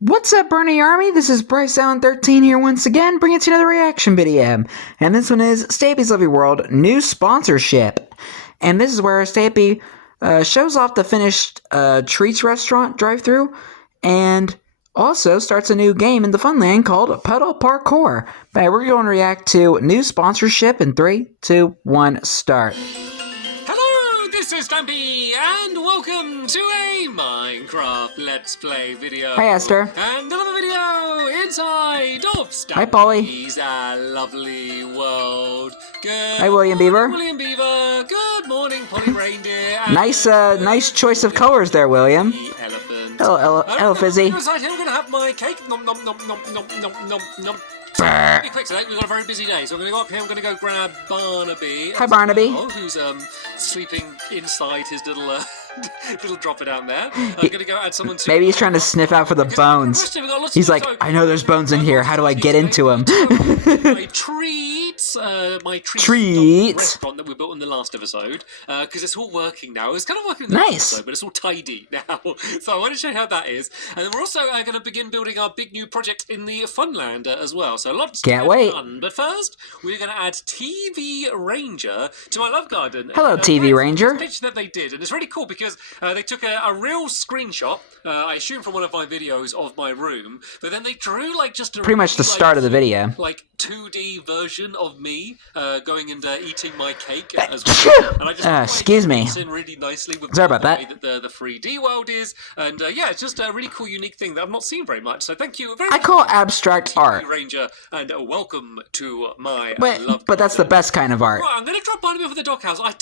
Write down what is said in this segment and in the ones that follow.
What's up, Bernie Army? This is BryceAllen13 here once again, bringing to you another reaction video. And this one is Stampy's Lovely World, new sponsorship. And this is where Stampy shows off the finished Treats restaurant drive-thru, and also starts a new game in the Funland called Pedal Parkour. But we're going to react to new sponsorship in 3, 2, 1, start. Hello, this is Stampy, and welcome to a Minecraft Let's Play video. Hi, Esther. And another video inside of Hi, Polly. Stampy's Lovely World. Good Hi, William Beaver. William Beaver. Good morning, Polly Reindeer. Nice choice of colors there, William. The elephant. Hello, Fizzy. I'm going to have my cake. Nom nom nom nom nom nom nom nom. Be quick today, we've got a very busy day, so I'm going to go up here, I'm going to go grab Barnaby. Hi, Barnaby. Who's sleeping inside his little little dropper down there. I'm going to go add someone to... Maybe he's trying to sniff out for the bones. He's like, I know there's bones in here, how do I get into them? my treats restaurant that we built in the last episode, because it's all working now. It's kind of working in the last episode, but it's all tidy now. So I want to show you how that is. And then we're also going to begin building our big new project in the Funland as well. So lots Can't wait. Fun. But first, we're going to add TV Ranger to my love garden. Hello, TV Ranger. Picture that they did, and it's really cool because they took a real screenshot, I assume from one of my videos of my room, but then they drew like just a pretty much the start of the video, like 2D version of me going and eating my cake as well. And I just excuse me. in really nicely with Sorry about the that. way that the 3D world is, and yeah, it's just a really cool, unique thing that I've not seen very much. So thank you very much. I call it abstract art. Ranger, and welcome to my but that's the best kind of art. Right, I'm going to drop Barnaby off at the doghouse. I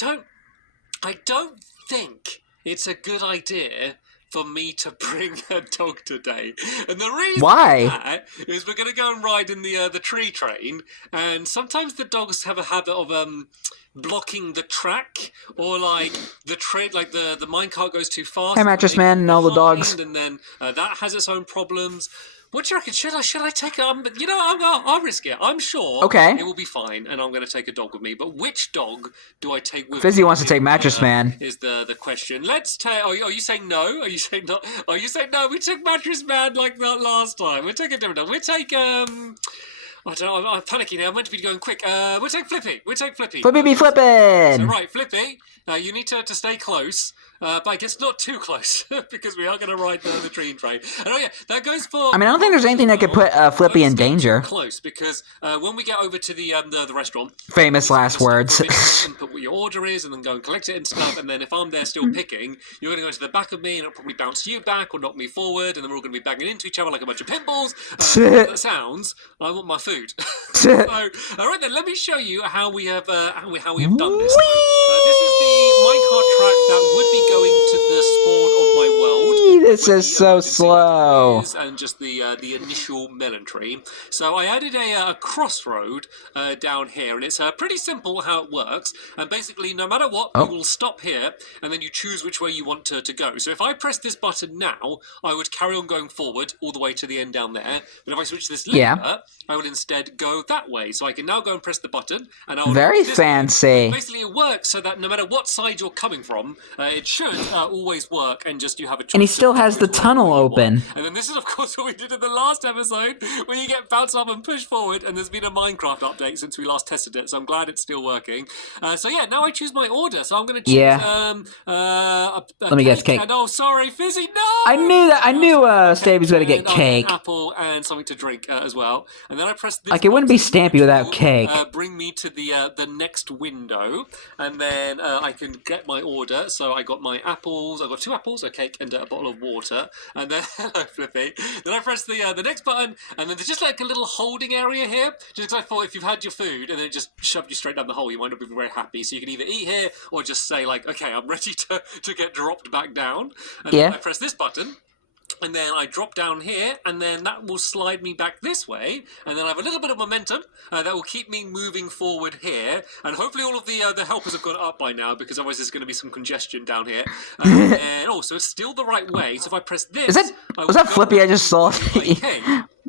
don't think it's a good idea for me to bring a dog today, and the reason why for that is we're going to go and ride in the tree train, and sometimes the dogs have a habit of blocking the track, or like the train, like the minecart goes too fast. Hey, Mattress Man and all the dogs, and then that has its own problems. What do you reckon? Should I take it? You know, I'll risk it. I'm sure it will be fine, and I'm going to take a dog with me. But which dog do I take with me? Fizzy wants to take Mattress Man. Is the question. Let's take... Are you saying no? Are you saying no? Are you saying no? We took Mattress Man like that last time. We'll take a different dog. We'll take... I don't know, I'm panicking now. I'm meant to be going quick. We'll take Flippy. Flippy be flippin'! So, right, Flippy, you need to stay close. But I guess not too close, because we are going to ride the train train. And oh yeah, that goes for... I mean, I don't think there's anything that could put Flippy in danger. Close, because when we get over to the restaurant... Famous last words. And put what your order is, and then go and collect it and stuff, and then if I'm there still picking, you're going to go to the back of me, and it'll probably bounce you back, or knock me forward, and then we're all going to be banging into each other like a bunch of pinballs. That sounds... I want my food. So, alright then, let me show you how we have done this. This is the minecart track that would be going to the spawn of my world. This is so slow. And just the initial melon tree. So I added a crossroad down here, and it's pretty simple how it works. And basically, no matter what, you will stop here, and then you choose which way you want to go. So if I press this button now, I would carry on going forward all the way to the end down there. But if I switch this later, I would instead go that way. So I can now go and press the button, and I will very fancy. Basically, it works so that no matter what side you're coming from, it should always work, and just you have a choice. And he still has the tunnel open. And then this is, of course, what we did in the last episode, where you get bounced up and pushed forward, and there's been a Minecraft update since we last tested it, so I'm glad it's still working. So yeah, now I choose my order, so I'm going to choose, let me guess, cake. And, oh, sorry, Fizzy, no! I knew that, I knew Stampy was going to get cake. An apple and something to drink as well. And then I press this like, it wouldn't be Stampy without cake. Bring me to the next window, and then I can get my order. So I got my apples, I got 2 apples, a cake, and a bottle of water. And then, hello Flippy. Then I press the next button, and then there's just like a little holding area here. Just because I thought if you've had your food, and then it just shoved you straight down the hole, you might not be very happy. So you can either eat here, or just say like, okay, I'm ready to get dropped back down. And then I press this button, and then I drop down here, and then that will slide me back this way, and then I have a little bit of momentum that will keep me moving forward here, and hopefully all of the helpers have got up by now, because otherwise there's going to be some congestion down here. And oh, so it's still the right way, so if I press this... Was that Flippy I just saw? Whee!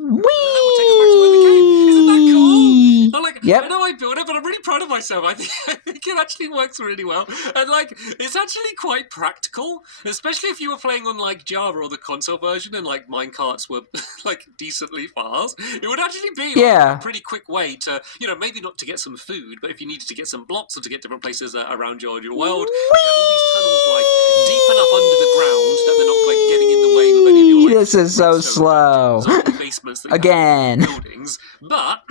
That will take us back to where we came. Isn't that cool? I'm like, yep. I know I built it, but I'm really proud of myself. I think it actually works really well. And, like, it's actually quite practical, especially if you were playing on, like, Java or the console version and, like, minecarts were, like, decently fast. It would actually be, like, a pretty quick way to, you know, maybe not to get some food, but if you needed to get some blocks or to get different places around your world, you have all these tunnels, like, deep enough under the ground that they're not, like, getting in the way of any of your, like, this is so slow. Basements that Again. buildings, but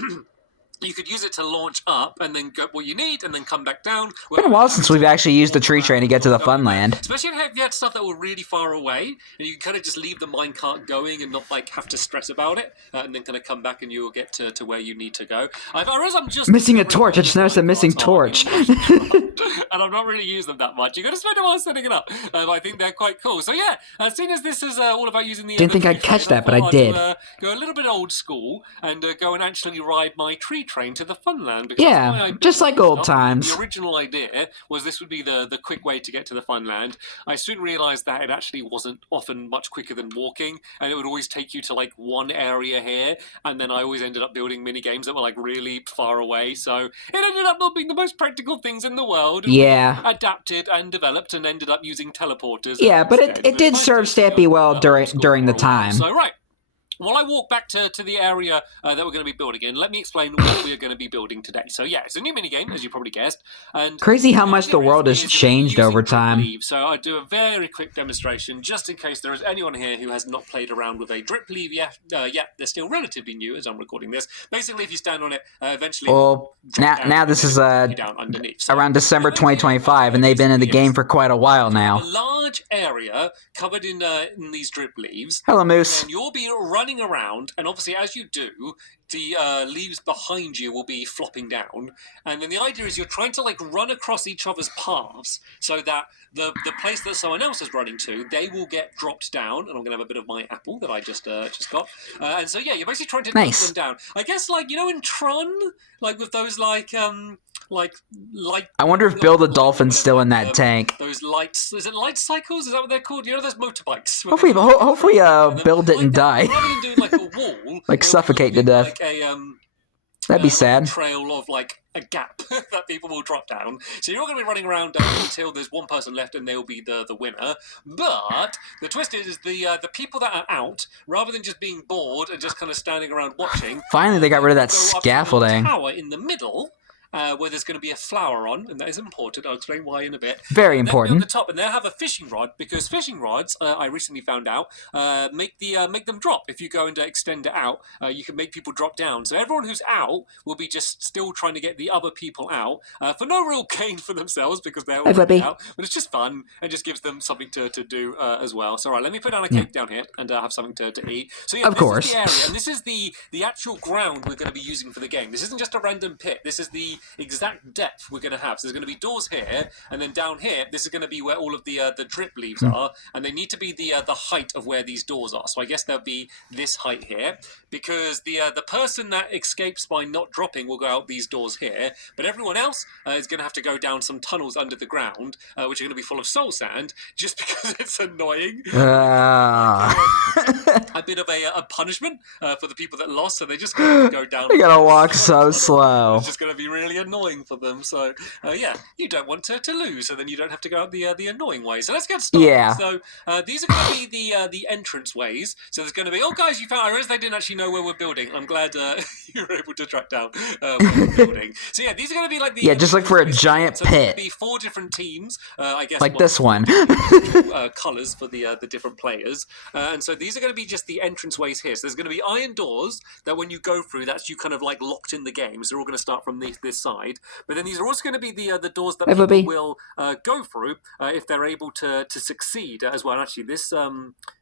you could use it to launch up and then get what you need and then come back down. It's been a while since we've actually used the tree train to get to the fun land. Especially if you had stuff that were really far away and you can kind of just leave the minecart going and not like have to stress about it and then kind of come back and you will get to where you need to go. I realize I'm just missing a torch. I just noticed a missing torch. And I've not really used them that much. You've got to spend a while setting it up. I think they're quite cool. So yeah, as soon as this is all about using the... Didn't think I'd catch that, but I did. Go a little bit old school and go and actually ride my tree train to the fun land. Yeah, just like old times. The original idea was this would be the quick way to get to the fun land. I soon realised that it actually wasn't often much quicker than walking, and it would always take you to like one area here, and then I always ended up building mini games that were like really far away, so it ended up not being the most practical things in the world. Yeah. Adapted and developed and ended up using teleporters. Yeah, but it did serve Stampy well during the time. So, right. While I walk back to the area that we're going to be building in, let me explain what we are going to be building today. So yeah, it's a new minigame, as you probably guessed. And crazy how much the world has changed over time. So I do a very quick demonstration, just in case there is anyone here who has not played around with a drip leaf yet. They're still relatively new as I'm recording this. Basically, if you stand on it, eventually... Well, now this is around December 2025, and they've been in the game for quite a while now. A large area covered in these drip leaves. Hello, Moose. And you'll be running around, and obviously as you do, the leaves behind you will be flopping down, and then the idea is you're trying to like run across each other's paths so that the place that someone else is running to, they will get dropped down, and I'm gonna have a bit of my apple that I just got, and so yeah, you're basically trying to knock them down. I guess like, you know, in Tron, like with those like I wonder if Bill the Dolphin's still in that tank. Those lights, is it light cycles? Is that what they're called? You know those motorbikes? Hopefully Bill didn't die. Rather than doing like a wall, like suffocate to death. Like that'd be sad. A trail of like a gap that people will drop down. So you're going to be running around until there's one person left and they'll be the winner. But the twist is the people that are out, rather than just being bored and just kind of standing around watching. Finally, they got rid of that scaffolding. Tower in the middle. Where there's going to be a flower on, and that is important. I'll explain why in a bit. Very important. On the top, and they'll have a fishing rod, because fishing rods, I recently found out, make them drop. If you go and extend it out, you can make people drop down. So everyone who's out will be just still trying to get the other people out for no real gain for themselves, because they're already out. But it's just fun and just gives them something to do as well. So all right, let me put down a cake down here and have something to eat. So yeah, this is the area, and this is the actual ground we're going to be using for the game. This isn't just a random pit. This is the exact depth we're going to have. So there's going to be doors here, and then down here, this is going to be where all of the drip leaves are, and they need to be the height of where these doors are. So I guess they'll be this height here, because the person that escapes by not dropping will go out these doors here, but everyone else is going to have to go down some tunnels under the ground, which are going to be full of soul sand, just because it's annoying. A bit of a punishment for the people that lost, so they just got to go down. They gotta walk so slow. It's just going to be really annoying for them. So yeah, you don't want to lose, so then you don't have to go out the annoying way. So let's get started. Yeah. So these are going to be the entrance ways. So there's going to be, oh guys, you found, I realized they didn't actually know where we're building. I'm glad you were able to track down where we're building. So yeah, these are going to be like the just look for a giant pit. There's going to be 4 different teams, I guess, like this one. Colours for the different players, and so these are going to be just the entrance ways here. So there's going to be iron doors that when you go through, that's you kind of like locked in the game. So they're all going to start from this side. But then these are also going to be the doors that people will go through if they're able to succeed as well. And actually, this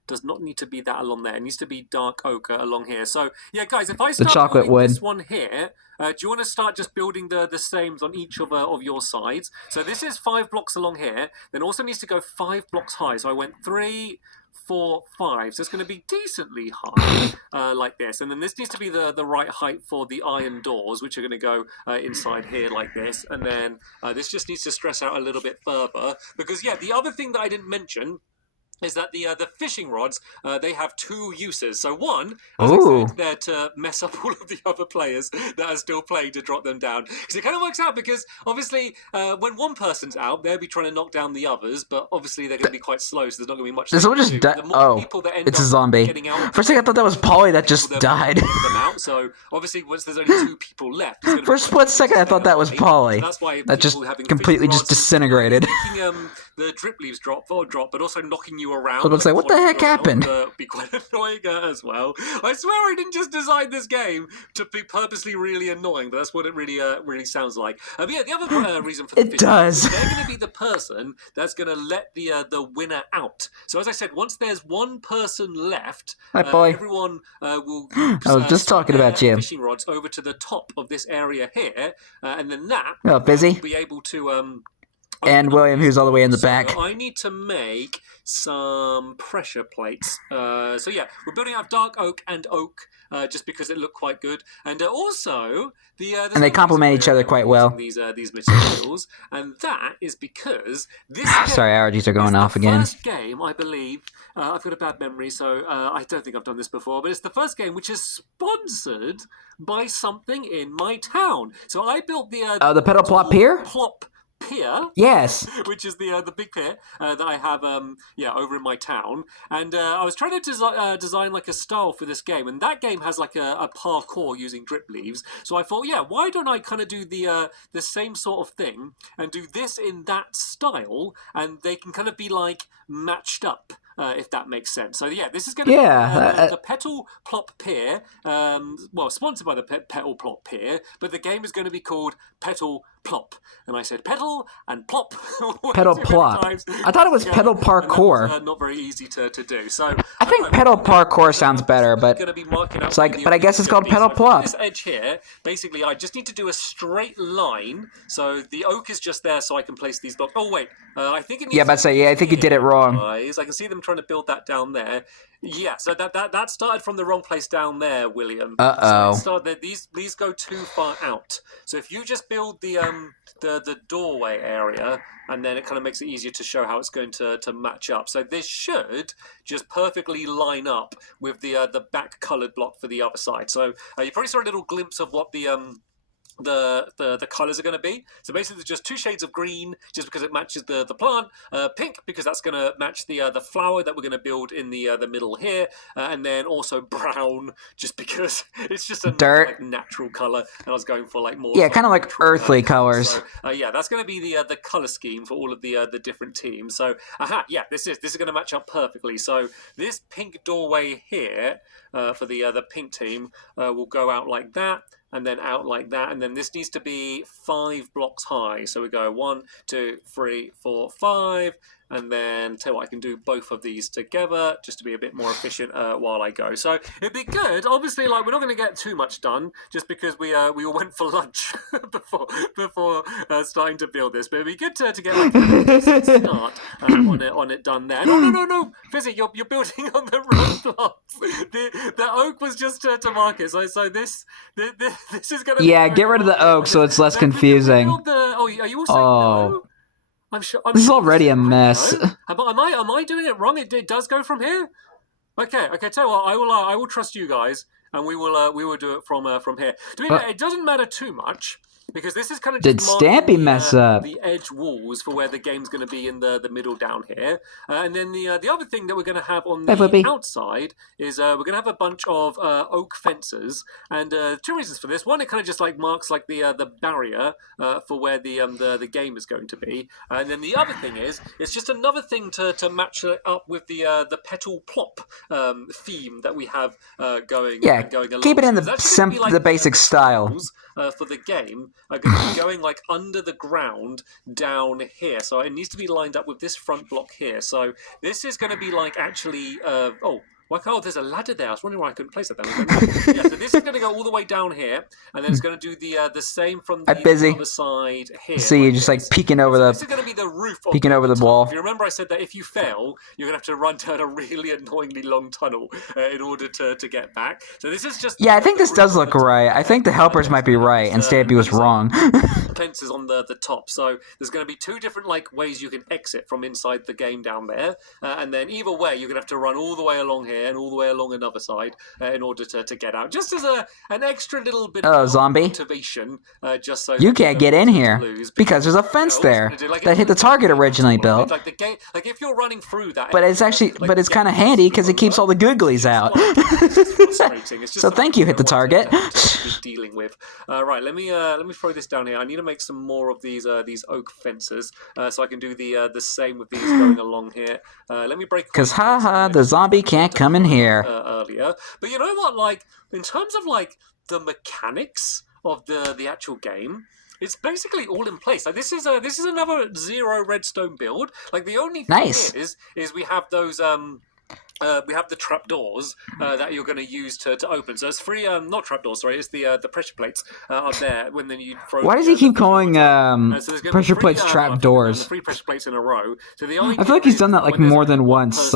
does not need to be that along there. It needs to be dark ochre along here. So yeah, guys, if I start building this one here, do you want to start just building the sames on each of your sides? So this is 5 blocks along here. Then also needs to go 5 blocks high. So I went 3, 4, 5. So it's going to be decently high, like this. And then this needs to be the right height for the iron doors, which are going to go inside here like this. And then this just needs to stress out a little bit further. Because, yeah, the other thing that I didn't mention is that the fishing rods, they have two uses. So one, as Ooh. I said, they're to mess up all of the other players that are still playing to drop them down. Because it kind of works out because obviously when one person's out, they'll be trying to knock down the others, but obviously they're going to be quite slow, so there's not going to be much. Did someone just die? The more Oh, people that end it's a up zombie. getting out For a second, I thought that was Polly that just died. them out. So obviously, once there's only two people left, for a split second, I thought that was Polly. So that's why that just completely just disintegrated. Making the drip leaves drop, but also knocking you around. So it's like, what the heck happened? Be quite annoying as well. I swear I didn't just design this game to be purposely really annoying, but that's what it really sounds like. But yeah, the other reason for the it does. They're going to be the person that's going to let the winner out. So as I said, once there's one person left, everyone will. I was just talking about you. Fishing rods over to the top of this area here, and then that will be able to. And William, who's all the way in the back. I need to make some pressure plates. So yeah, we're building out dark oak and oak just because it looked quite good, and also and they complement each other quite well. These materials, and that is because this. Sorry, allergies are going off again. First game, I believe. I've got a bad memory, so I don't think I've done this before. But it's the first game which is sponsored by something in my town. So I built the Petal Plop Pier. Pier, yes, which is the big pier that I have over in my town, and I was trying to design like a style for this game, and that game has like a parkour using drip leaves. So I thought, yeah, why don't I kind of do the same sort of thing and do this in that style, and they can kind of be like matched up. If that makes sense. So yeah, this is going to be the Petal Plop Pier, sponsored by the Petal Plop Pier, but the game is going to be called Petal Plop. And I said petal and plop. Petal Plop. I thought it was Petal Parkour. Was, not very easy to do. So I think Petal Parkour sounds better, but it's like, but I guess it's called Petal Plop. This edge here, basically, I just need to do a straight line. So the oak is just there, so I can place these blocks. Oh wait, I think it needs. I think you did it wrong. I can see them trying to build that down there. Yeah, so that started from the wrong place down there, William. So these go too far out. So if you just build the doorway area, and then it kind of makes it easier to show how it's going to match up. So this should just perfectly line up with the back coloured block for the other side. So you probably saw a little glimpse of what the colours are going to be. So basically there's just two shades of green just because it matches the plant, pink because that's going to match the flower that we're going to build in the middle here, and then also brown just because it's just a dirt natural colour, and I was going for like more kind of like earthly colours. So yeah, that's going to be the colour scheme for all of the different teams. So this is going to match up perfectly. So this pink doorway here for the pink team will go out like that, and then out like that, and then this needs to be 5 blocks high. So we go 1, 2, 3, 4, 5, and then tell you what, I can do both of these together just to be a bit more efficient while I go. So it'd be good. Obviously, like we're not going to get too much done just because we all went for lunch before starting to build this. But it'd be good to get like a start on it done there. No, Fizzy, you're building on the wrong blocks. The oak was just to mark it. So this is going to get rid of the oak so it's less confusing. Are you all saying no? I'm sure. This is already a mess. Am I doing it wrong? It does go from here. Okay. Tell you what, I will trust you guys, and we will do it from here. It doesn't matter too much. Because this is kind of did Stampy mess up the edge walls for where the game's going to be in the middle down here, and then the other thing that we're going to have on the outside is we're going to have a bunch of oak fences, and 2 reasons for this. One, it kind of just like marks like the barrier for where the game is going to be, and then the other thing is it's just another thing to match it up with the Petal Plop theme that we have going. Going along. Keep it in the basic style for the game. Are going to be going like under the ground down here, so it needs to be lined up with this front block here. So this is going to be like actually Oh, there's a ladder there. I was wondering why I couldn't place it then. Yeah, so this is going to go all the way down here, and then it's going to do the same from the other side here. See, you're just like peeking over this is going to be the roof of peeking over the wall. If you remember, I said that if you fail, you're going to have to run down a really annoyingly long tunnel in order to get back. So this is just... Yeah, I think this does look right. I think the helpers might be right, and Stampy was wrong. Fences on the top, so there's going to be two different ways you can exit from inside the game down there, and then either way you're going to have to run all the way along here and all the way along another side in order to get out, just as an extra little bit of zombie motivation, just so you can't get in here because there's a fence there that hit the target originally built. Like the game, like if you're running through that, but it's actually it's kind of handy because it keeps all the googlies out. So thank you, hit the target. Dealing with. Right, let me throw this down here. I need to make some more of these oak fences, so I can do the same with these going along here. Let me break. Because haha, the zombie can't come in here. Earlier, but you know what? Like in terms of the mechanics of the actual game, it's basically all in place. Like this is another 0 redstone build. Like the only thing is we have those we have the trapdoors that you're going to use to open. So it's three, not trapdoors, sorry, it's the pressure plates up there. When then you throw. Why does he keep calling pressure plates trapdoors? 3 pressure plates in a row. So the only I feel like he's done that more than once,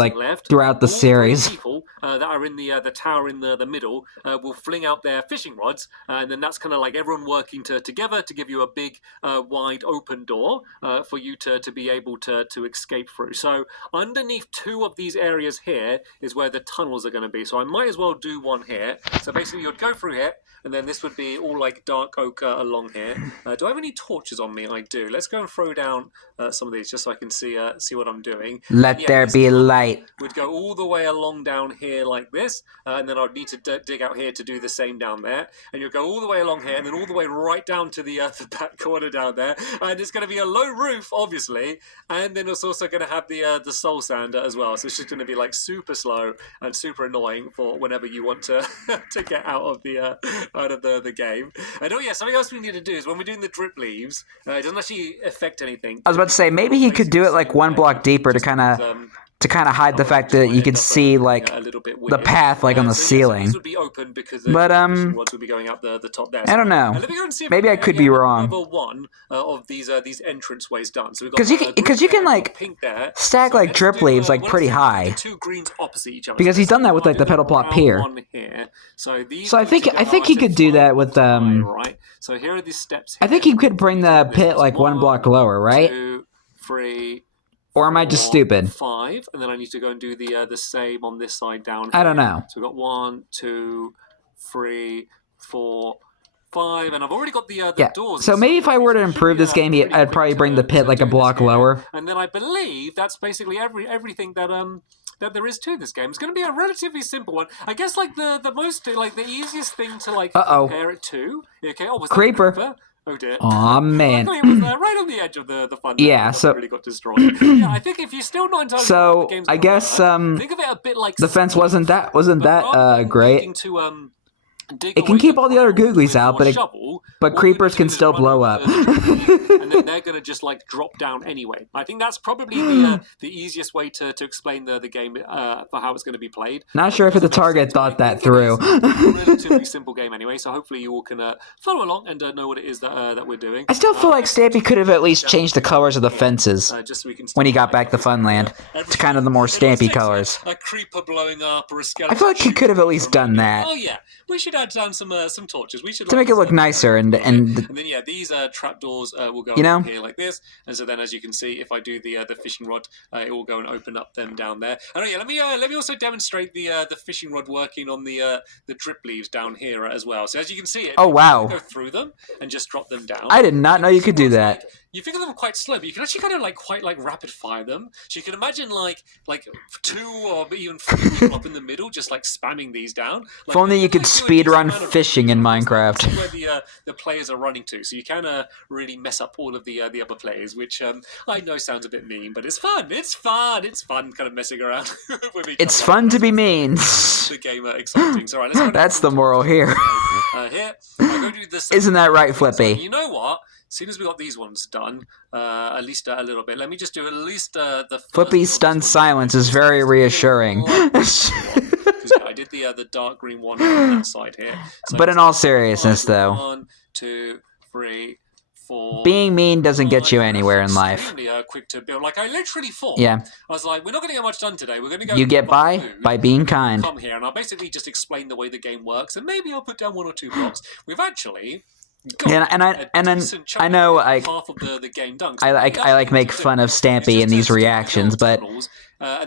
throughout the series. People that are in the tower in the middle will fling out their fishing rods, and then that's kind of like everyone working together to give you a big, wide open door for you to be able to escape through. So underneath 2 of these areas here is where the tunnels are going to be. So I might as well do one here. So basically you'd go through here, and then this would be all dark oak along here. Do I have any torches on me? I do. Let's go and throw down some of these just so I can see what I'm doing. Let there be light. We'd go all the way along down here like this, and then I'd need to dig out here to do the same down there. And you'll go all the way along here, and then all the way right down to the back corner down there. And it's going to be a low roof, obviously, and then it's also going to have the soul sander as well. So it's just going to be super slow and super annoying for whenever you want to to get out of the game. And oh yeah, something else we need to do is when we're doing the drip leaves, it doesn't actually affect anything. I was about to say maybe he could do it one block deeper to kind of hide the fact that you could see the path on the ceiling. These would be open because but rods would be going out the top there. I don't know. Let me go and see if maybe I could be wrong. Another one of these entrance ways done. So because you can stack drip leaves pretty high. 2 greens opposite each other. Because he's done that with the pedal plot pier. So I think he could do that with Right. So here are these steps. I think he could bring the pit 1 block lower, right? 2, 3. Or am I just stupid? 5, and then I need to go and do the same on this side down here. I don't know. So we've got 1, 2, 3, 4, 5, and I've already got the doors. So maybe if I were to improve this game, I'd probably bring the pit a block lower. And then I believe that's basically everything that that there is to this game. It's going to be a relatively simple one. I guess the most the easiest thing to compare it to. Okay, was Creeper. Oh dear. Aw, man. It was right on the edge of the fun. Yeah, so really got destroyed. Yeah, I think if you're still not entirely so the game's I guess think of it a bit like the fence wasn't that great. It can keep all the other googlies out, but creepers can still blow up. And then they're going to just drop down anyway. I think that's probably the easiest way to explain the game for how it's going to be played. Not sure if the target thought that through. Relatively simple game anyway, so hopefully you all can follow along and know what it is that we're doing. I still feel like Stampy could have at least changed the colors of the fences just so we can when he got back to Funland to kind of the more Stampy colors. A creeper blowing up or a skeleton. I feel like he could have at least done that. Oh yeah, we should add down some torches. We should to make it look nicer and then these trapdoors will go up here like this, and so then as you can see, if I do the fishing rod, it will go and open up them down there. And let me also demonstrate the fishing rod working on the drip leaves down here as well. So as you can see, oh wow, go through them and just drop them down. I did not know you could do that. You figure them quite slow, but you can actually kind of quite rapid fire them. So you can imagine like 2 or even 3 people up in the middle, just spamming these down. If only you could speedrun fishing in Minecraft. Where the players are running to, so you can really mess up all of the other players, which I know sounds a bit mean, but it's fun. It's fun. It's fun, kind of messing around with each other. It's fun to be mean. The game exciting. So let's go. That's the moral here. Here, I go do this. Isn't that right, Flippy? You know what? As soon as we got these ones done, at least a little bit. Let me just do at least the. Flippy's stunned silence is very reassuring. just I did the dark green one on that side here. So but in all seriousness, though, 1, 2, 3, 4. Being mean doesn't get you anywhere in life. Extremely quick to build. Like I literally thought. Yeah. I was like, we're not going to get much done today. We're going to go. You get by being kind. Come here, and I'll basically just explain the way the game works, and maybe I'll put down 1 or 2 blocks. We've actually. I know like half of the game done. I like make fun of Stampy in these reactions, but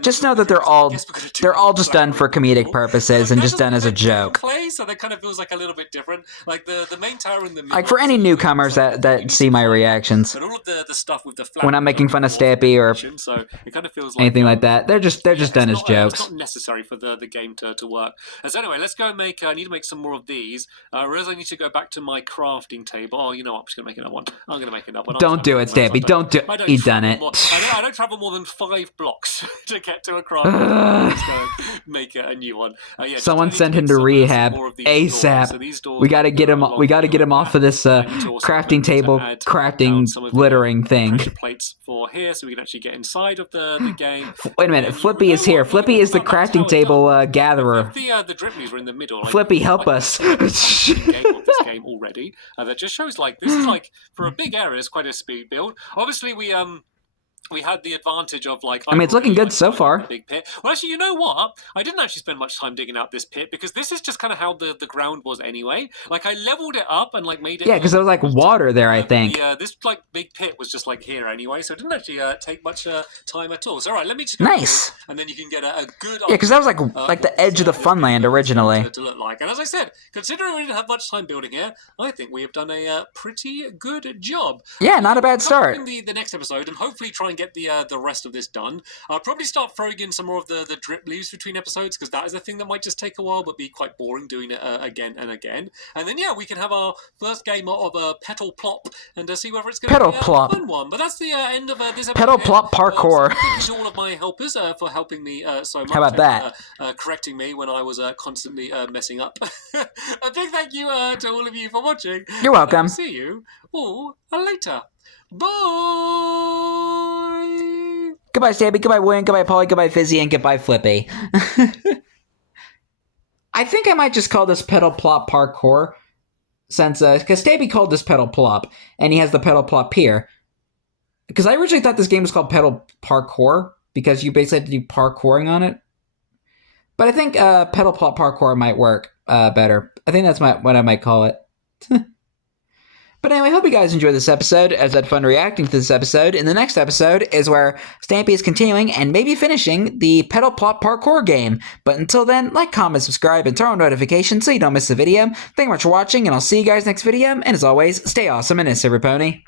just know that they're all just done for comedic purposes and just done as a joke. So that kind of feels like a little bit different. Like the main tower in the middle. Like for any newcomers that see my reactions, but all of the stuff with the when I'm making fun of Stampy or so it kind of feels like, anything like that, they're just done as jokes. It's not necessary for the game to work. So anyway, let's go make. I need to make some more of these. I realize I need to go back to my crafting table. Oh, you know what? I'm just gonna make another one. I'm gonna make another one. Don't do it, Stampy. Don't do it. You've done it. I don't travel more than 5 blocks to get to a crafting. Let's go make a new one. Yeah, someone sent him to rehab ASAP. So we gotta get him. We gotta get him off of this crafting table, crafting littering thing. Plates for here, so we can actually get inside of the game. Wait a minute, Flippy is here. Flippy is the crafting table gatherer. The Dripleys were in the middle. Flippy, help us. This game already. That just shows like this is like for a big area, it's quite a speed build. Obviously, we had the advantage of like. I mean, it's looking good so far. Big pit. Well, actually, you know what? I didn't actually spend much time digging out this pit because this is just kind of how the ground was anyway. Like I leveled it up and like made it. Yeah, because there was like water there, I think. This like big pit was just like here anyway, so it didn't actually take much time at all. So all right, let me just go nice. And then you can get a good. Yeah, because that was like the edge of the Funland originally. To look like, and as I said, considering we didn't have much time building here, I think we have done a pretty good job. Yeah, not a bad start. In the next episode, and hopefully try and get the rest of this done. I'll probably start throwing in some more of the drip leaves between episodes because that is a thing that might just take a while but be quite boring doing it again and again. And then yeah, we can have our first game of Petal Plop and see whether it's going to be a fun one. But that's the end of this episode. Petal Plop parkour. Thank you to all of my helpers for helping me so much. How about that? Correcting me when I was constantly messing up. A big thank you to all of you for watching. You're welcome. See you all later. Bye! Goodbye, Stampy. Goodbye, William. Goodbye, Polly. Goodbye, Fizzy. And goodbye, Flippy. I think I might just call this Petal Plop Parkour. Since, because Stampy called this Petal Plop. And he has the Petal Plop here. Because I originally thought this game was called Petal Parkour. Because you basically had to do parkouring on it. But I think Petal Plop Parkour might work better. I think that's what I might call it. But anyway, I hope you guys enjoyed this episode, as I had fun reacting to this episode. In the next episode is where Stampy is continuing and maybe finishing the Petal Plop Parkour game. But until then, like, comment, subscribe, and turn on notifications so you don't miss the video. Thank you much for watching, and I'll see you guys next video. And as always, stay awesome and Silver Pony.